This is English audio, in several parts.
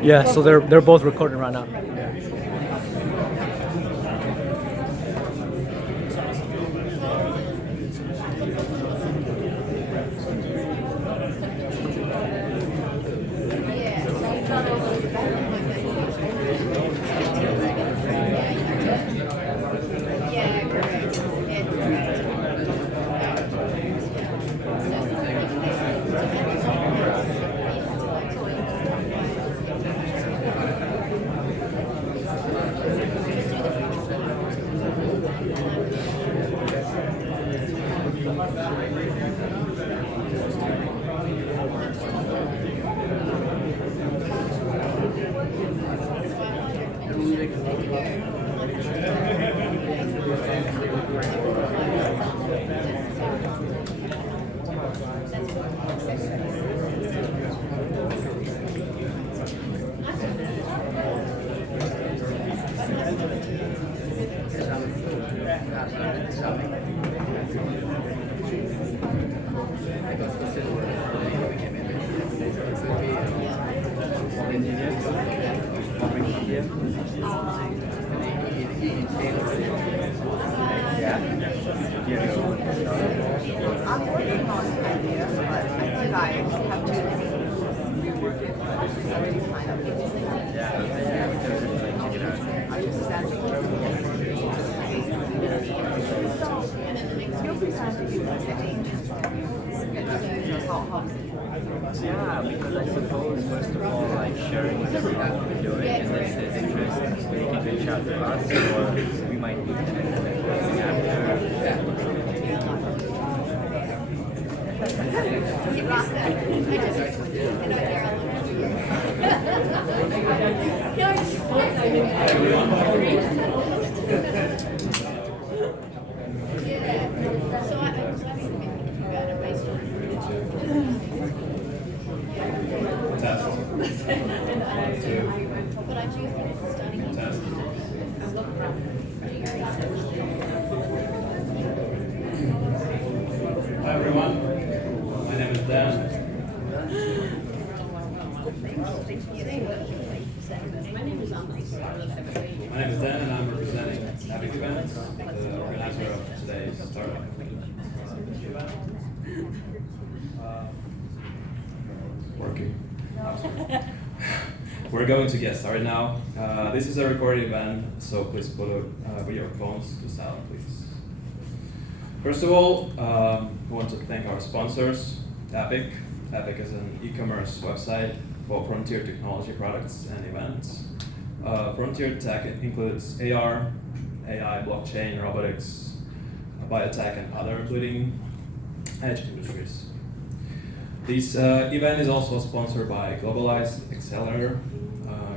Yeah, so they're both recording right now. I'm working on ideas, but I think I have too many already signed up. I just sent it. You'll be trying to use Yeah, because I suppose first of all, like sharing what we're doing, and this is interest, you can reach out to us, or we might be connecting after. Hi everyone, my name is Dan. My name is Dan and I'm representing Epic Events, the organizer of today's startup. Working. We're going to get started now. This is a recorded event, so please put your phones to silent, please. First of all, we want to thank our sponsors, Epic. Epic is an e-commerce website for frontier technology products and events. Frontier tech includes AR, AI, blockchain, robotics, biotech, and other bleeding edge industries. This event is also sponsored by Globalized Accelerator.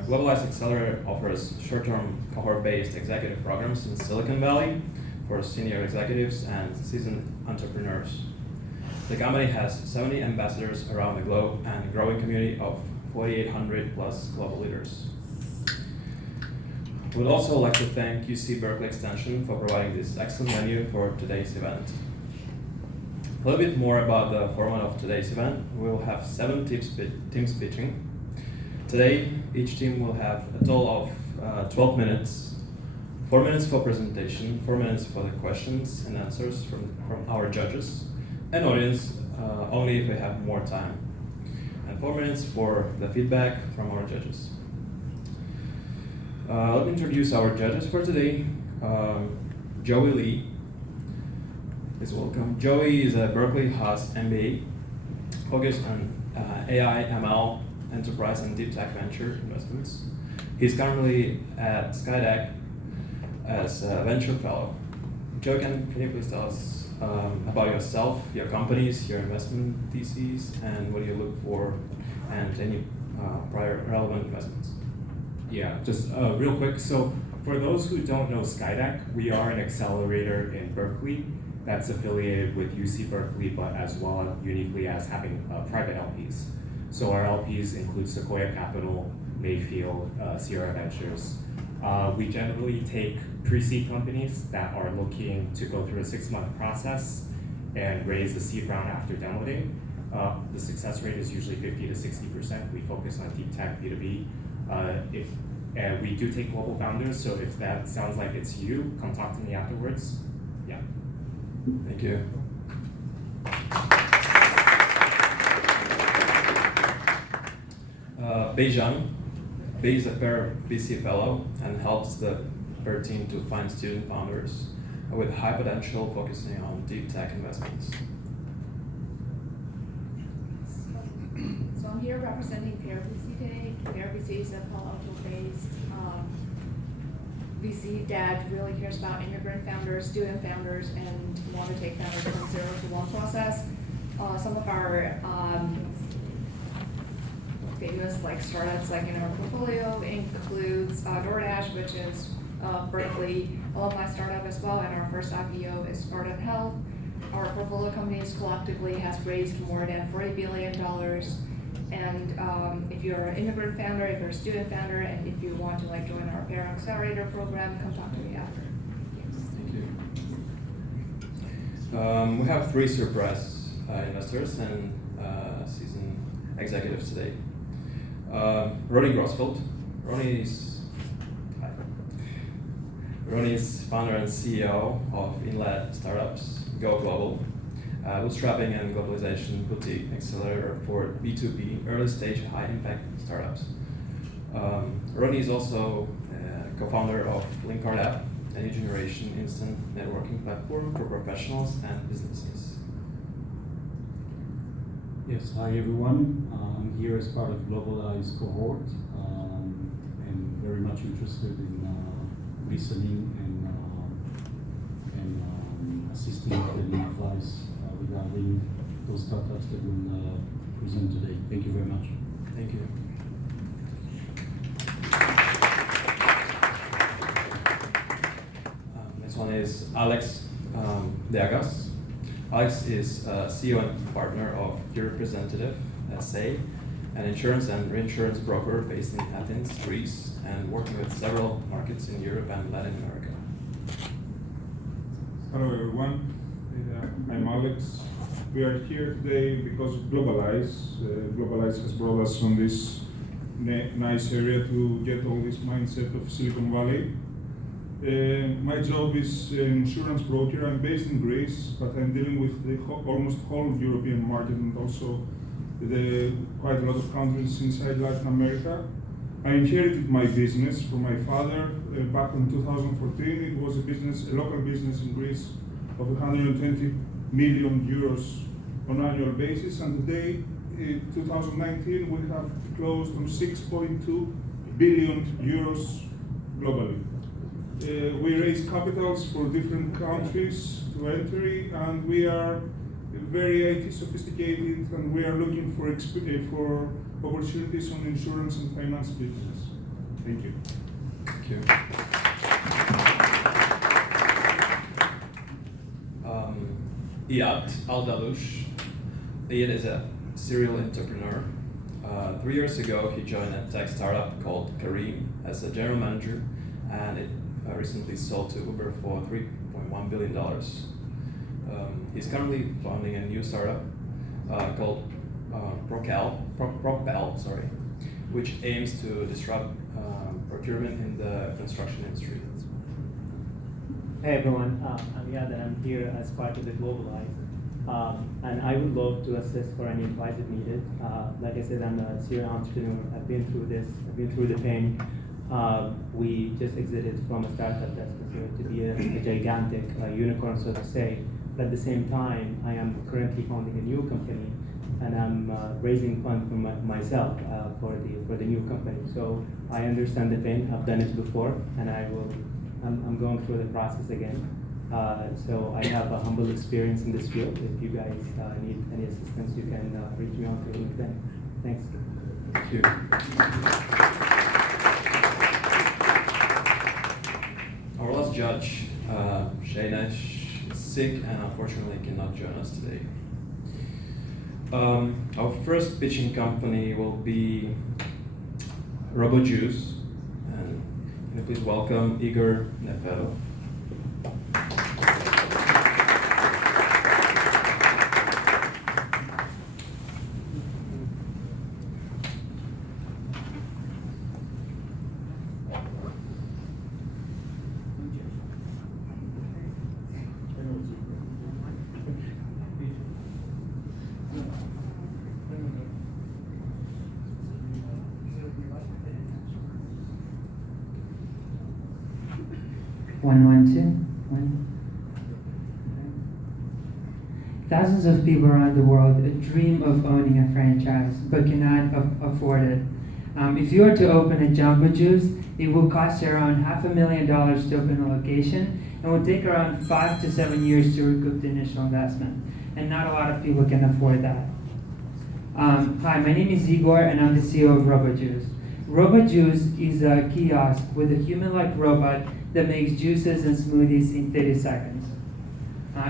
Globalized Accelerator offers short-term cohort-based executive programs in Silicon Valley for senior executives and seasoned entrepreneurs. The company has 70 ambassadors around the globe and a growing community of 4,800 plus global leaders. We'd also like to thank UC Berkeley Extension for providing this excellent venue for today's event. A little bit more about the format of today's event. We'll have 7 teams pitching. Today, each team will have a total of 12 minutes, 4 minutes for presentation, 4 minutes for the questions and answers from our judges and audience, only if we have more time, and 4 minutes for the feedback from our judges. Let me introduce our judges for today. Joey Lee is welcome. Joey is a Berkeley Haas MBA, focused on AI, ML, enterprise, and deep tech venture investments. He's currently at Skydeck as a venture fellow. Joe, can you please tell us about yourself, your companies, your investment theses, and what do you look for, and any prior relevant investments? Yeah, just real quick. So for those who don't know Skydeck, we are an accelerator in Berkeley that's affiliated with UC Berkeley, but as well uniquely as having private LPs. So our LPs include Sequoia Capital, Mayfield, Sierra Ventures. We generally take pre-seed companies that are looking to go through a 6-month process and raise the seed round after demo day. The success rate is usually 50 to 60%. We focus on deep tech, B2B. And we do take global founders, so if that sounds like it's you, come talk to me afterwards. Yeah. Thank you. Bei Zhang. Bei is a Pair VC fellow and helps the Pair team to find student founders with high potential, focusing on deep tech investments. So I'm here representing Pair VC today. Pair VC is a Palo Alto-based VC that really cares about immigrant founders, student founders, and want to take founders from 0 to 1 process. Some of our famous startups in our portfolio includes DoorDash, which is Berkeley alumni startup as well, and our first IPO is Spartan Health. Our portfolio companies collectively has raised more than $40 billion. And if you're an immigrant founder, if you're a student founder, and if you want to join our Pair Accelerator program, come talk to me after. Thank you. We have 3 surprise investors and seasoned executives today. Ronnie Grossfeld. Ronnie is founder and CEO of Inlet Startups, Go Global, bootstrapping and globalization boutique accelerator for B2B early stage high impact startups. Ronnie is also co-founder of Linkard App, a new generation instant networking platform for professionals and businesses. Yes, hi everyone. I'm here as part of Globalize cohort and very much interested in listening and assisting with any advice regarding those startups that we'll present today. Thank you very much. Thank you. Next one is Alex Deagas. Alex is CEO and partner of Your Representative SA, an insurance and reinsurance broker based in Athens, Greece, and working with several markets in Europe and Latin America. Hello everyone, I'm Alex. We are here today because of Globalize. Globalize has brought us on this nice area to get all this mindset of Silicon Valley. My job is an insurance broker. I'm based in Greece, but I'm dealing with the almost whole European market and also quite a lot of countries inside Latin America. I inherited my business from my father back in 2014. It was a local business in Greece of 120 million euros on an annual basis, and today, in 2019, we have closed on 6.2 billion euros globally. We raise capitals for different countries to enter, and we are very IT sophisticated, and we are looking for opportunities on insurance and finance business. Thank you. Thank you. Iyad Al-Dalouche. Iyad is a serial entrepreneur. 3 years ago, he joined a tech startup called Careem as a general manager, and it recently sold to Uber for $3.1 billion. He's currently founding a new startup called Propel, which aims to disrupt procurement in the construction industry. Hey everyone, I'm Iyad and I'm here as part of the Globalize. And I would love to assist for any advice if needed. Like I said, I'm a serial entrepreneur. I've been through this, I've been through the pain. We just exited from a startup that's considered to be a gigantic unicorn, so to say. But at the same time, I am currently founding a new company, and I'm raising funds for myself for the new company. So I understand the pain. I've done it before, and I'm going through the process again. So I have a humble experience in this field. If you guys need any assistance, you can reach me out through LinkedIn. Thanks. Thank you. Our last judge, Shainesh, is sick and unfortunately cannot join us today. Our first pitching company will be RoboJuice, and can you please welcome Igor Neferov. 112. Thousands of people around the world dream of owning a franchise but cannot afford it. If you were to open a Jamba Juice, it will cost you around $500,000 to open a location and will take around 5 to 7 years to recoup the initial investment. And not a lot of people can afford that. Hi, my name is Igor and I'm the CEO of RoboJuice. RoboJuice is a kiosk with a human-like robot that makes juices and smoothies in 30 seconds.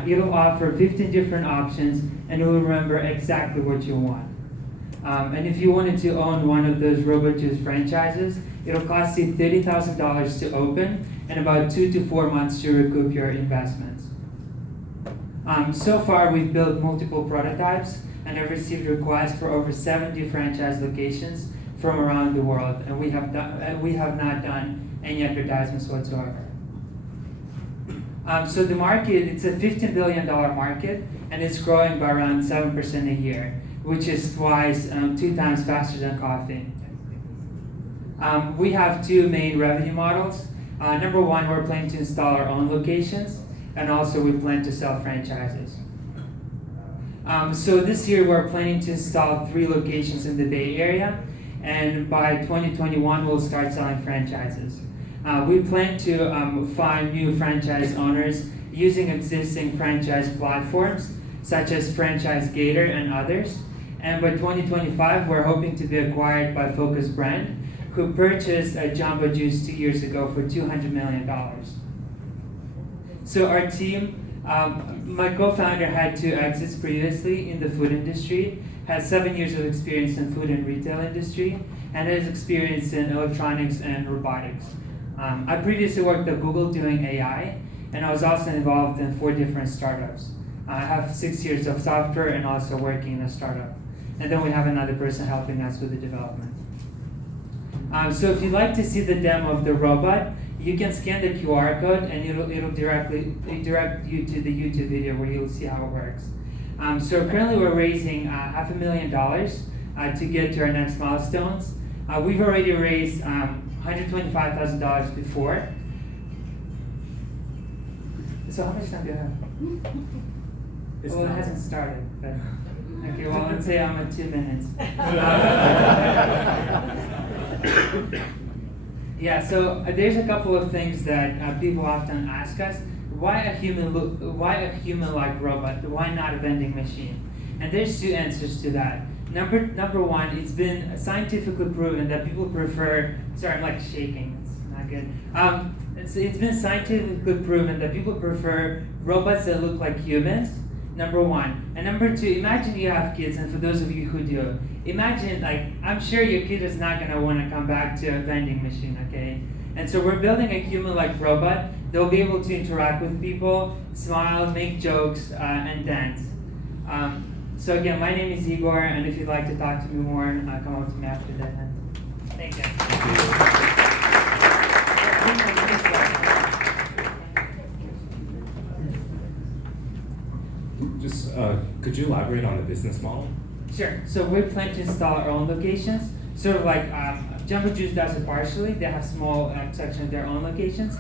It'll offer 15 different options and it will remember exactly what you want. And if you wanted to own one of those RoboJuice franchises, it'll cost you $30,000 to open and about 2 to 4 months to recoup your investments. So far, we've built multiple prototypes and have received requests for over 70 franchise locations from around the world, and we have not done any advertisements whatsoever. So the market, it's a $15 billion market, and it's growing by around 7% a year, which is 2 times faster than coffee. We have 2 main revenue models. Number 1, we're planning to install our own locations, and also we plan to sell franchises. So this year we're planning to install 3 locations in the Bay Area, and by 2021 we'll start selling franchises. We plan to find new franchise owners using existing franchise platforms such as FranchiseGator and others. And by 2025 we're hoping to be acquired by Focus Brand, who purchased a Jamba Juice 2 years ago for $200 million. So our team, my co-founder had 2 exits previously in the food industry, has 7 years of experience in food and retail industry, and has experience in electronics and robotics. I previously worked at Google doing AI, and I was also involved in 4 different startups. I have 6 years of software and also working in a startup. And then we have another person helping us with the development. So if you'd like to see the demo of the robot, you can scan the QR code and it'll direct you to the YouTube video where you'll see how it works. So currently we're raising $500,000 to get to our next milestones. We've already raised $125,000 before. So how much time do you have? Well, it hasn't started, but okay. Well, let's say I'm at 2 minutes. Yeah. So there's a couple of things that people often ask us: why a human-like robot? Why not a vending machine? And there's 2 answers to that. Number 1, it's been scientifically proven that people prefer. Sorry, I'm like shaking. It's not good. It's been scientifically proven that people prefer robots that look like humans. Number 1. And number 2, imagine you have kids, and for those of you who do, imagine, I'm sure your kid is not going to want to come back to a vending machine, okay? And so we're building a human-like robot that will be able to interact with people, smile, make jokes, and dance. So again, my name is Igor, and if you'd like to talk to me more, come up to me after that. Thank you. Just, could you elaborate on the business model? Sure. So we plan to install our own locations, sort of like Jamba Juice does it partially. They have small section of their own locations,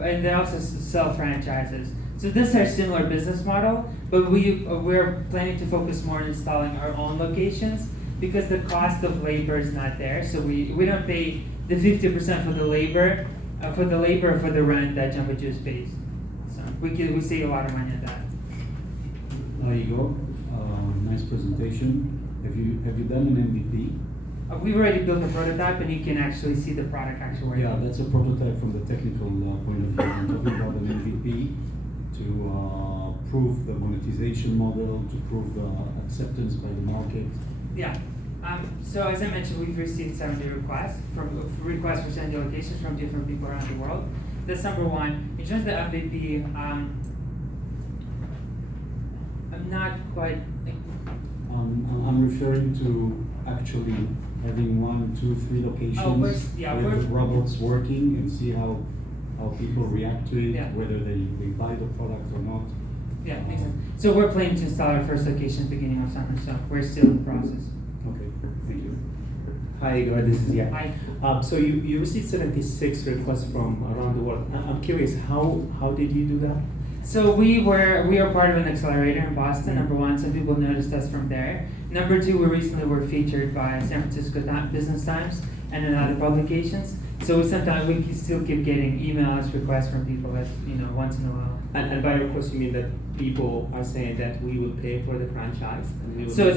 and they also sell franchises. So this is our similar business model, but we're planning to focus more on installing our own locations because the cost of labor is not there. So we don't pay the 50% for the labor, for the rent that Jamba Juice pays. So we save a lot of money on that. Igor, nice presentation. Have you done an MVP? We've already built a prototype, and you can actually see the product actually working. Yeah, that's a prototype from the technical point of view. I'm talking about an MVP to prove the monetization model, to prove the acceptance by the market. Yeah. So as I mentioned, we've received 70 requests for 70 locations from different people around the world. That's number 1. In terms of the MVP, I'm not quite. I'm referring to actually having 1, 2, 3 locations with robots working and see how people react to it, whether they buy the product or not. Yeah, makes sense. So we're planning to install our first location at the beginning of summer, so we're still in the process. Okay, thank you. Hi, Igor, this is Jan. Hi. So you received 76 requests from around the world. I'm curious, how did you do that? So we are part of an accelerator in Boston. Number one, some people noticed us from there. Number two, we recently were featured by San Francisco Business Times and in other publications. So we still keep getting emails, requests from people that, once in a while. And by request, you mean that people are saying that we will pay for the franchise? And we will So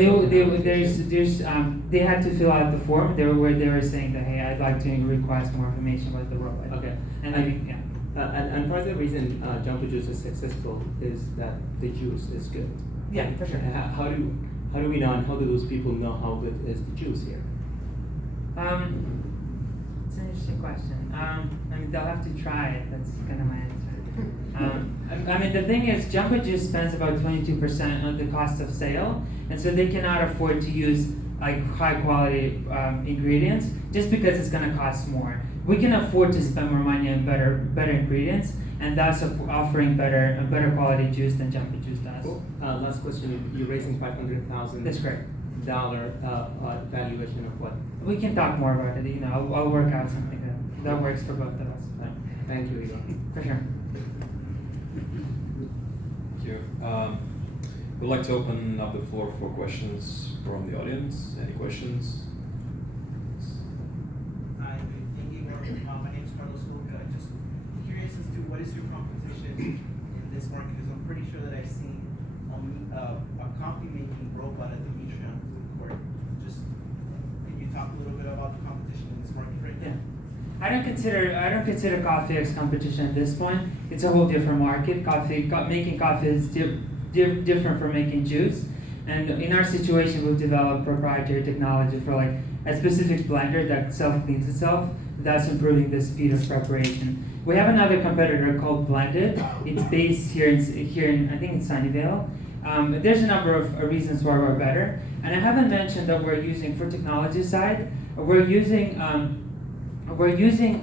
they had to fill out the form. They were saying that, hey, I'd like to request more information about the robot. Okay. And yeah. And part of the reason Jamba Juice is successful is that the juice is good. Yeah, for sure. How do we know, and how do those people know how good is the juice here? It's an interesting question. They'll have to try it. That's kind of my answer. The thing is, Jamba Juice spends about 22% on the cost of sale, and so they cannot afford to use like high quality ingredients just because it's going to cost more. We can afford to spend more money on better ingredients, and thus offering better quality juice than Jamba Juice does. Cool. Last question. You're raising $500,000. That's correct. Valuation of what? We can talk more about it. I'll work out something that works for both of us. Thank you, Igor. For sure. Thank you. We'd like to open up the floor for questions from the audience. Any questions? Hi, thank you. My name is Carlos Luca. Just curious as to what is your competition in this market? Because I'm pretty sure that I've seen a coffee making robot at the Mitrion food court. Just can you talk a little bit about the competition in this market right now? Yeah. I don't consider coffee as competition at this point. It's a whole different market. Making coffee is different from making juice. And in our situation, we've developed proprietary technology for like a specific blender that self-cleans itself, thus improving the speed of preparation. We have another competitor called Blended. It's based here in I think it's Sunnyvale. There's a number of reasons why we're better. And I haven't mentioned that we're using, for technology side, we're using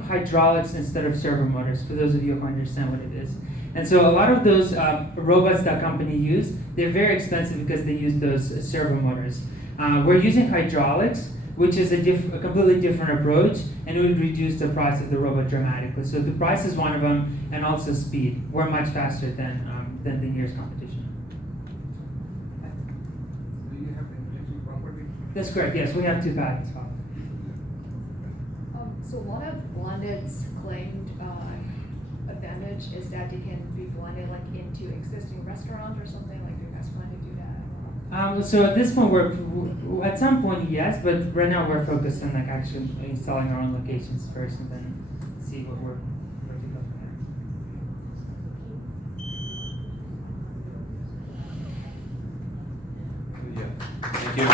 hydraulics instead of servo motors, for those of you who understand what it is. And so a lot of those robots that company use, they're very expensive because they use those servo motors. We're using hydraulics, which is a completely different approach, and it would reduce the price of the robot dramatically. So the price is one of them, and also speed. We're much faster than the nearest competition. Do you have the intellectual property? That's correct, yes, we have 2 patents. So one of Blended's claimed advantage is that they can be blended like into existing restaurants or something. Like, do you guys plan to do that? So at this point, we're at some point yes, but right now we're focused on like actually installing our own locations first, and then see where to go from there. Yeah. Thank you.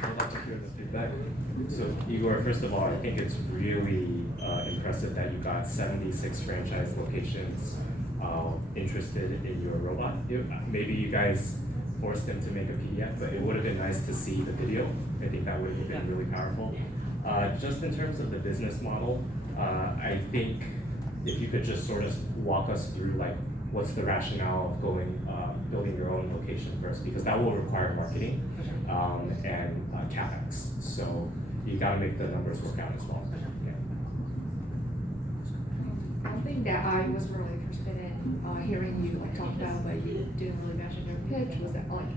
I'd love to hear the feedback. So Igor, first of all, I think it's really impressive that you got 76 franchise locations interested in your robot. Maybe you guys forced them to make a PDF, but it would have been nice to see the video. I think that would have been really powerful. Just in terms of the business model, I think if you could just sort of walk us through like what's the rationale of building your own location first, because that will require marketing and CapEx. So you got to make the numbers work out as well. Yeah. One thing that I was really interested in hearing you like talk about, but you didn't really mention your pitch, was that like,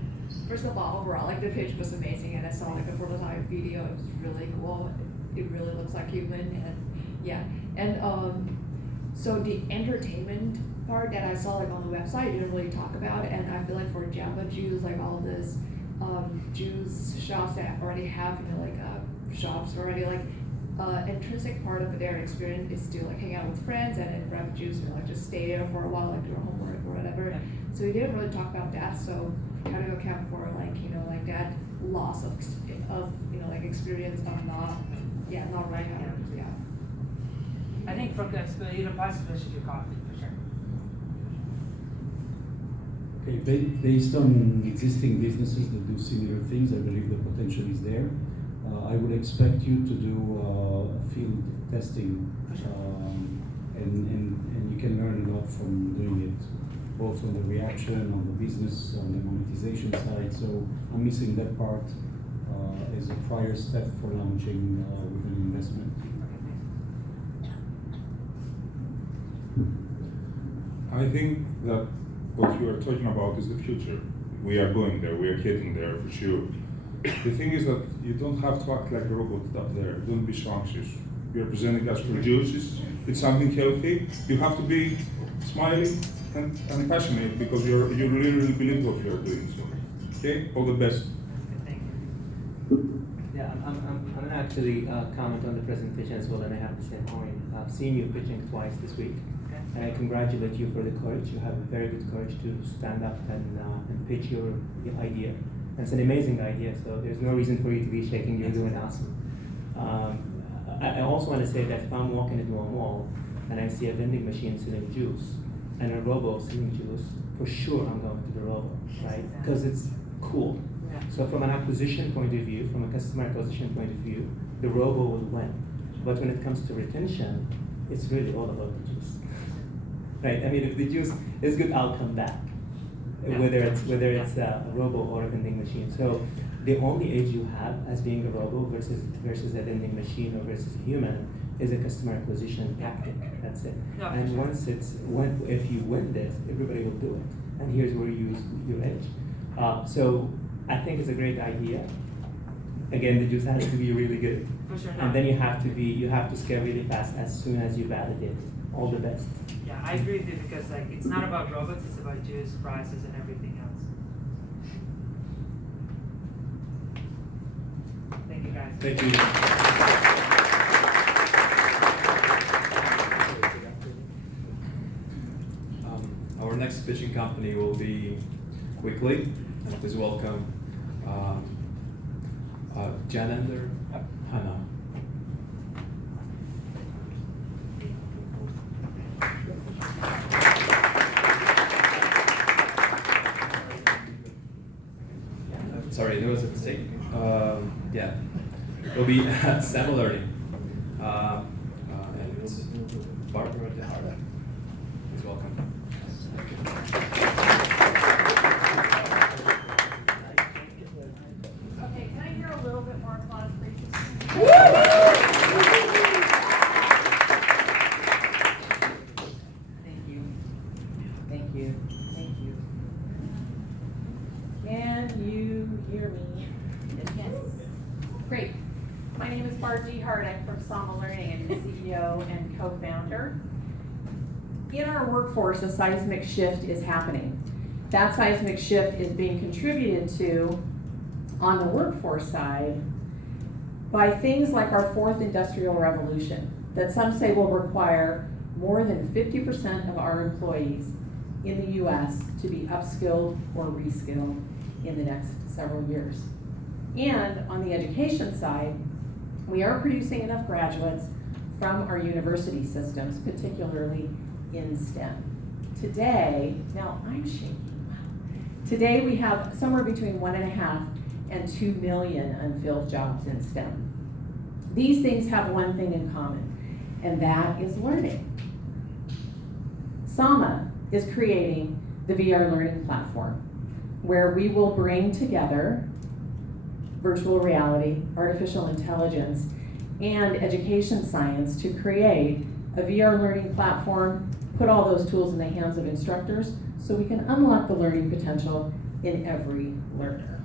first of all, overall, like the pitch was amazing, and I saw like a prototype video. It was really cool. It really looks like human, and yeah. And so the entertainment part that I saw like on the website, you didn't really talk about, and I feel like for Jamba Juice, like all this juice shops that already have shops already, like intrinsic part of their experience is to like hang out with friends and then grab a juice or like just stay there for a while, like do your homework or whatever. So we didn't really talk about that. So how to account for like like that loss of like experience of not right now. Yeah. I think from that, possibly should do coffee for sure. Okay, based on existing businesses that do similar things, I believe the potential is there. I would expect you to do field testing, and you can learn a lot from doing it both on the reaction, on the business, on the monetization side. So I'm missing that part as a prior step for launching with an investment. I think that what you are talking about is the future. We are going there, we are getting there for sure. The thing is that you don't have to act like a robot up there. Don't be so anxious. You are presenting as producers. It's something healthy. You have to be smiling and passionate because you really believe what you are doing. So, okay, all the best. Yeah, I'm gonna actually comment on the presentation as well, and I have the same point. I've seen you pitching twice this week, and I congratulate you for the courage. You have a very good courage to stand up and pitch your idea. And it's an amazing idea, so there's no reason for you to be shaking. You're doing awesome. I also want to say that if I'm walking into a mall and I see a vending machine selling juice and a robo selling juice, for sure I'm going to the robo, right? Because it's cool. So from an acquisition point of view, from a customer acquisition point of view, the robo will win. But when it comes to retention, it's really all about the juice, right? I mean, if the juice is good, I'll come back, whether it's a robo or a vending machine. So the only edge you have as being a robo versus a vending machine or versus a human is a customer acquisition tactic. That's it. And once if you win this, everybody will do it. And here's where you use your edge. So I think it's a great idea. Again, the juice has to be really good. For sure. And then you have to scale really fast as soon as you validate it. All the best. Yeah, I agree with you because like it's not about robots, it's about juice, prices, and everything else. Thank you guys. Thank you. Our next pitching company will be Quickly. Please welcome Janender Hannah. Sorry, there was a mistake. Yeah, it'll be Sam Learning. And it's Barbara DeHara. Please welcome. Okay, can I hear a little bit more applause, please? Thank you. Thank you. Thank you. Can you hear me? Yes. Great. My name is Barb DeHart. I'm from Sama Learning. I'm the CEO and co-founder. In our workforce, a seismic shift is happening. That seismic shift is being contributed to on the workforce side by things like our fourth industrial revolution that some say will require more than 50% of our employees in the US to be upskilled or reskilled in the next several years. And on the education side, we are producing enough graduates from our university systems, particularly in STEM. Today, now I'm shaking. Today we have somewhere between 1.5 and 2 million unfilled jobs in STEM. These things have one thing in common, and that is learning. Sama is creating the VR learning platform, where we will bring together virtual reality, artificial intelligence, and education science to create a VR learning platform, put all those tools in the hands of instructors so we can unlock the learning potential in every learner.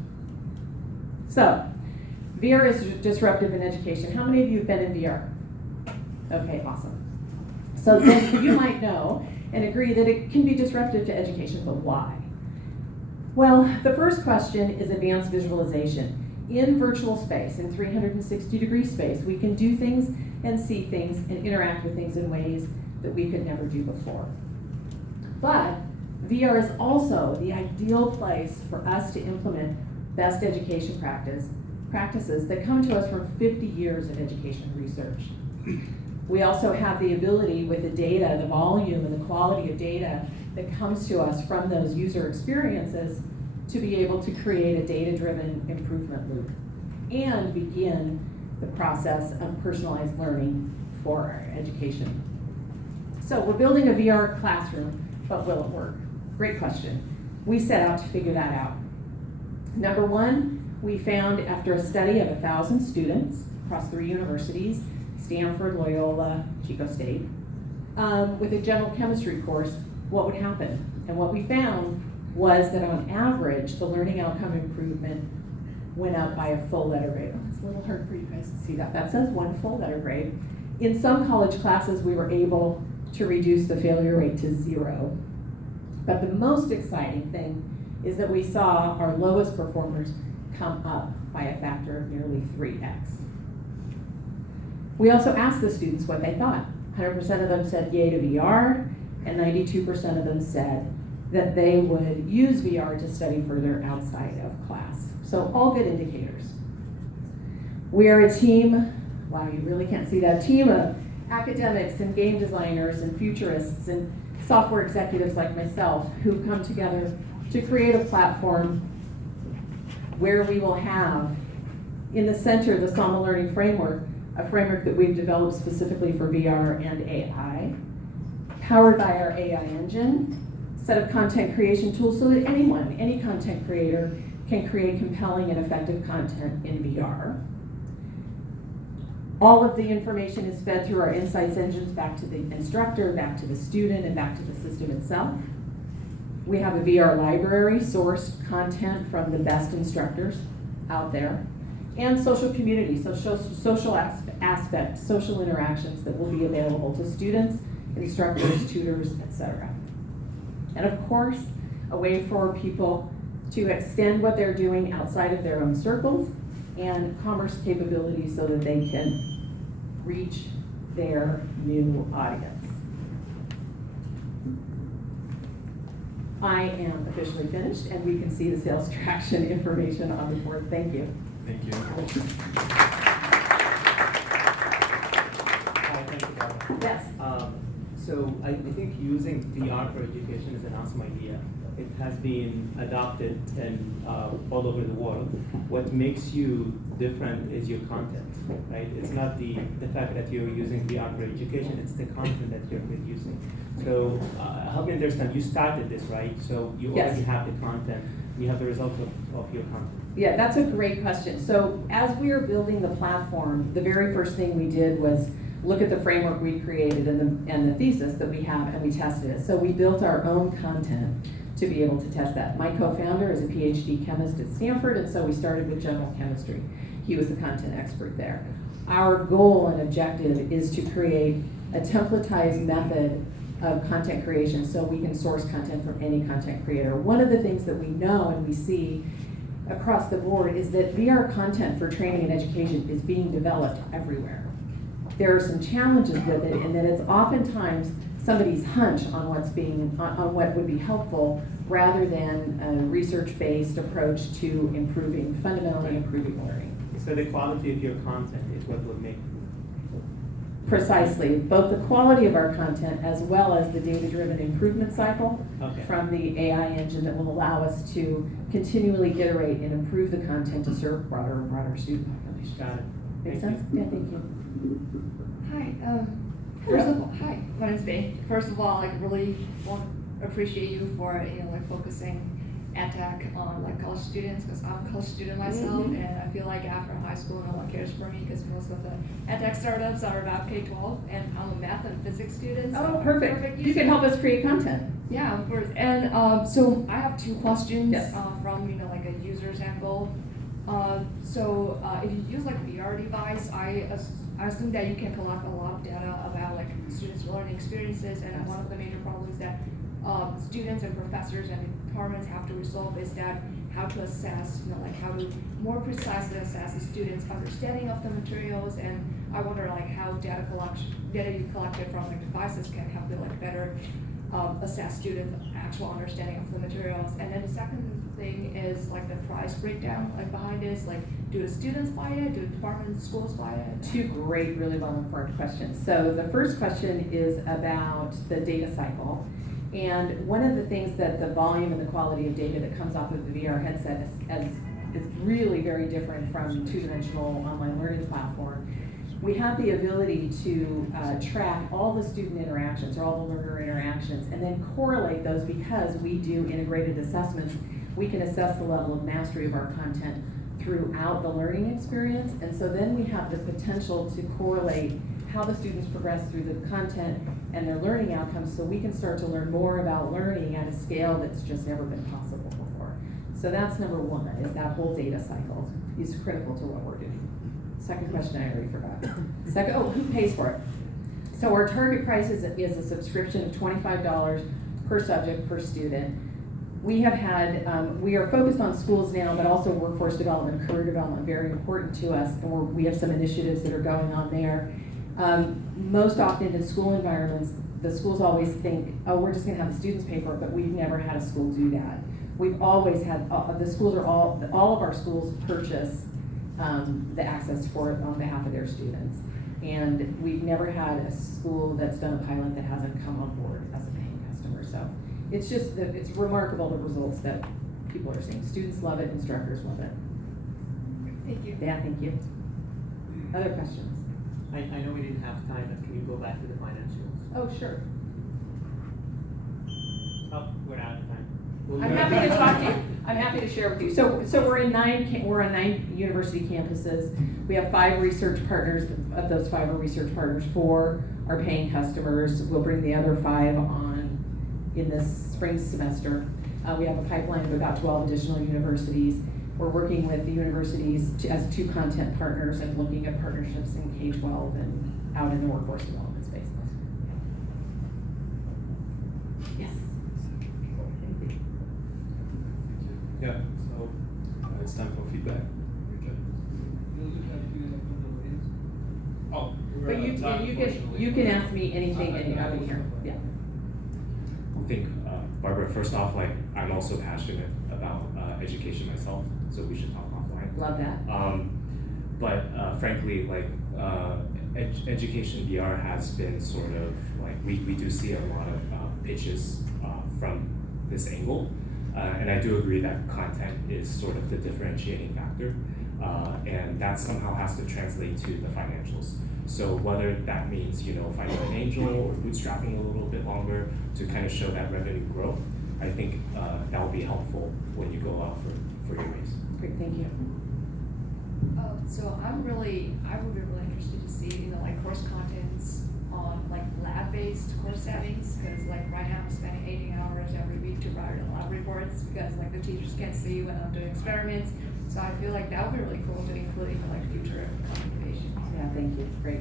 So, VR is disruptive in education. How many of you have been in VR? Okay, awesome. So then you might know and agree that it can be disruptive to education, but why? Well, the first question is advanced visualization. In virtual space, in 360-degree space, we can do things and see things and interact with things in ways that we could never do before. But VR is also the ideal place for us to implement best education practices that come to us from 50 years of education research. We also have the ability with the data, the volume and the quality of data that comes to us from those user experiences to be able to create a data-driven improvement loop and begin the process of personalized learning for our education. So we're building a VR classroom, but will it work? Great question. We set out to figure that out. Number one, we found after a study of 1,000 students across 3 universities, Stanford, Loyola, Chico State, with a general chemistry course, what would happen. And what we found was that on average, the learning outcome improvement went up by a full letter grade. Oh, it's a little hard for you guys to see that. That says 1 full letter grade. In some college classes, we were able to reduce the failure rate to 0. But the most exciting thing is that we saw our lowest performers come up by a factor of nearly 3x. We also asked the students what they thought. 100% of them said yay to VR, and 92% of them said that they would use VR to study further outside of class. So all good indicators. We are a team, wow, you really can't see that, team of academics and game designers and futurists and software executives like myself who've come together to create a platform where we will have in the center the Sama Learning Framework, a framework that we've developed specifically for VR and AI, powered by our AI engine, set of content creation tools so that anyone, any content creator, can create compelling and effective content in VR. All of the information is fed through our insights engines back to the instructor, back to the student, and back to the system itself. We have a VR library, sourced content from the best instructors out there, and social community, so social aspect, social interactions that will be available to students, instructors, tutors, etc. And of course, a way for people to extend what they're doing outside of their own circles and commerce capabilities so that they can reach their new audience. I am officially finished, and we can see the sales traction information on the board. Thank you. Thank you. Thank you, Barbara. Yes. So I think using VR for education is an awesome idea. It has been adopted and all over the world. What makes you different is your content, right? It's not the fact that you're using VR for education, it's the content that you're using. So help me understand, you started this, right? So you Yes. already have the content, you have the results of your content. Yeah, that's a great question. So as we were building the platform, the very first thing we did was look at the framework we created and the thesis that we have, and we tested it. So we built our own content to be able to test that. My co-founder is a PhD chemist at Stanford, and so we started with general chemistry. He was the content expert there. Our goal and objective is to create a templatized method of content creation so we can source content from any content creator. One of the things that we know and we see across the board is that VR content for training and education is being developed everywhere. There are some challenges with it in that it's oftentimes somebody's hunch on what would be helpful rather than a research-based approach to fundamentally improving learning. So the quality of your content is what will make Precisely, both the quality of our content as well as the data-driven improvement cycle from the AI engine that will allow us to continually iterate and improve the content to serve broader and broader student populations. Got it. Make Thank sense? Yeah, thank you. Hi, first of all, hi, my name's Bae. First of all, really want to appreciate you for, focusing EdTech on college students, because I'm a college student myself, and I feel like after high school, no one cares for me, because most of the EdTech startups are about K-12, and I'm a math and physics student. So Oh, I'm perfect. You user. can help us create content. Yeah, of course. And so I have 2 questions Yes. from a user's angle. If you use VR device, I assume that you can collect a lot of data about students' learning experiences, and one of the major problems that students and professors and departments have to resolve is that how to assess, how to more precisely assess the students' understanding of the materials. And I wonder how data you collected from devices can help you better assess students' actual understanding of the materials. And then the second thing is the price breakdown behind this. Do the students buy it? Do departments, schools buy it? 2 great, really well-informed questions. So the first question is about the data cycle. And one of the things that the volume and the quality of data that comes off of the VR headset is really very different from 2-dimensional online learning platform we have the ability to track all the student interactions or all the learner interactions and then correlate those because we do integrated assessments. We can assess the level of mastery of our content throughout the learning experience, and so then we have the potential to correlate how the students progress through the content and their learning outcomes, so we can start to learn more about learning at a scale that's just never been possible before. So that's number one, is that whole data cycle is critical to what we're doing. Second question I already forgot. Second, who pays for it? So our target price is a subscription of $25 per subject per student. We have had, we are focused on schools now, but also workforce development, career development, very important to us, and we have some initiatives that are going on there. Most often in school environments, the schools always think, oh, we're just gonna have the students pay for it, but we've never had a school do that. We've always had, the schools are all of our schools purchase the access for it on behalf of their students. And we've never had a school that's done a pilot that hasn't come on board as a paying customer. So it's just, it's remarkable the results that people are seeing. Students love it, instructors love it. Thank you. Yeah, thank you. Other questions? I know we didn't have time, but can you go back to the financials? Oh, sure. Oh, we're out of time. I'm happy to talk to you. I'm happy to share with you. So we're on 9 university campuses. We have 5 research partners. Of those 5 are research partners. 4 are paying customers. We'll bring the other 5 on in this spring semester. We have a pipeline of about 12 additional universities. We're working with the universities as 2 content partners and looking at partnerships in K-12 and out in the workforce development space. Yes. Yeah, so it's time for feedback. Oh, we're But out of time, you can ask me anything and I'll be here. Yeah. I think, Barbara, first off, like, I'm also passionate about education myself, so we should talk offline. Love that. But frankly, like, education VR has been sort of like, we do see a lot of pitches from this angle. And I do agree that content is sort of the differentiating factor. And that somehow has to translate to the financials. So whether that means, finding an angel or bootstrapping a little bit longer to kind of show that revenue growth, I think that will be helpful when you go out for your raise. Great, thank you. So I would be really interested to see, like course contents on like lab-based course settings, because like right now I'm spending 18 hours every week to write lab reports because like the teachers can't see when I'm doing experiments. So I feel like that would be really cool to include in like future communications. Yeah, thank you. Great.